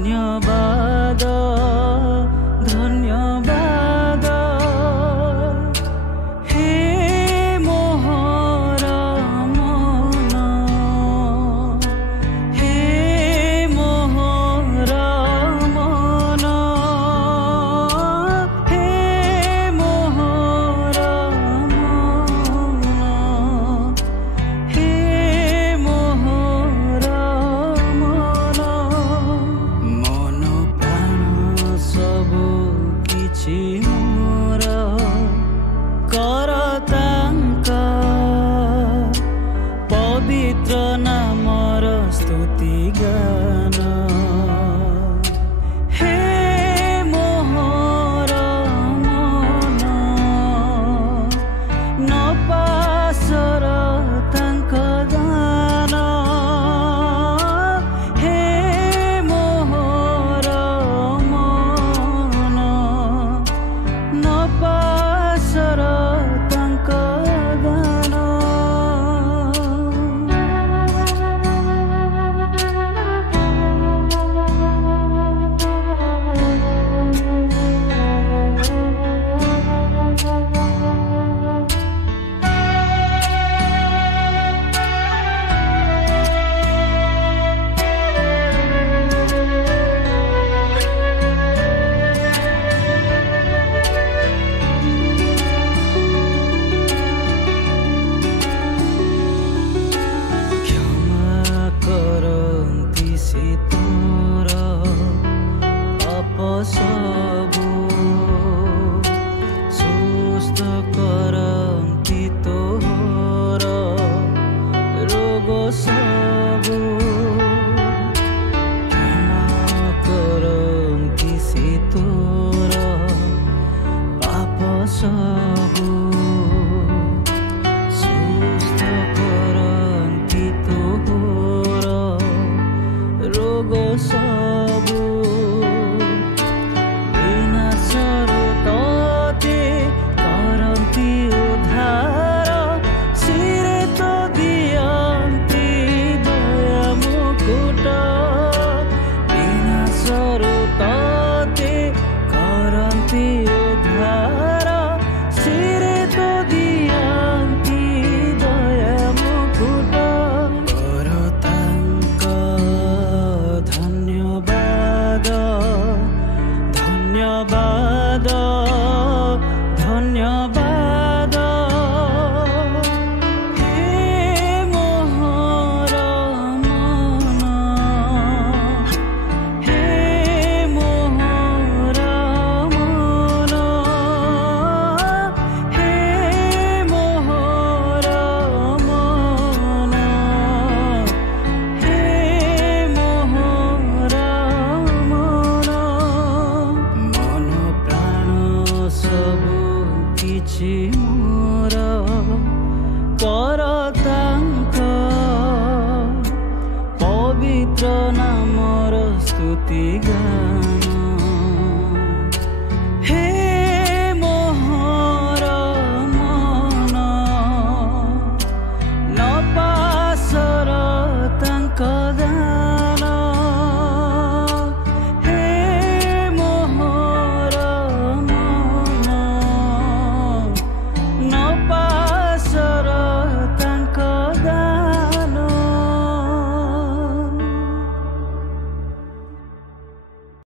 ଧନ୍ୟବାଦ ଧନ୍ୟବାଦ ହେ ମୋହର ମନ ହେ ମୋହର ମନ ହେ ମୋହର ମନ ହେ ମୋହର ମନ ମନ ପ୍ରାଣ ସବୁ କିଛି ମୋର କର ତାଙ୍କ ପବିତ୍ର ନାମର ସ୍ତୁତି ଗାନ ହେ ମୋହର ମନ ନ ପାସର ତାଙ୍କ ଦାନ ହେ ମୋହର ମନ ନ ପାସର ତାଙ୍କ ଦାନ କ୍ଷମା କରନ୍ତି ସେ ତୋର ପାପ ସବୁ ସୁସ୍ଥ କରନ୍ତି ତୋର ରୋଗ ସବୁ କ୍ଷମା କରନ୍ତି ସେ ତୋର ପାପ ସବୁ ସୁସ୍ଥ କରନ୍ତି ତୋର ରୋଗ ସବୁ ବିନାଶରୁ ତତେ କରନ୍ତି ଉଦ୍ଧାର ଶିରେ ତ ଦିଅନ୍ତି ଦୟା ମୁକୁଟ ବିନାଶରୁ ତତେ କରନ୍ତି ଉଦ୍ଧାର ଶିରେ ତ ଦିଅନ୍ତି ଦୟା ମୁକୁଟ କର ତାଙ୍କ ଧନ୍ୟବାଦ ଧନ୍ୟବାଦ ଧନ୍ୟବାଦ ହେ ମୋହର ମନ ହେ ମୋହର ମନ ହେ ମୋହର ମନ ହେ ମୋହର ମନ ମନ ପ୍ରାଣ ସବୁ କିଛି ମୋର କର ତାଙ୍କ ପବିତ୍ର ନାମର ସ୍ତୁତି ଗାନ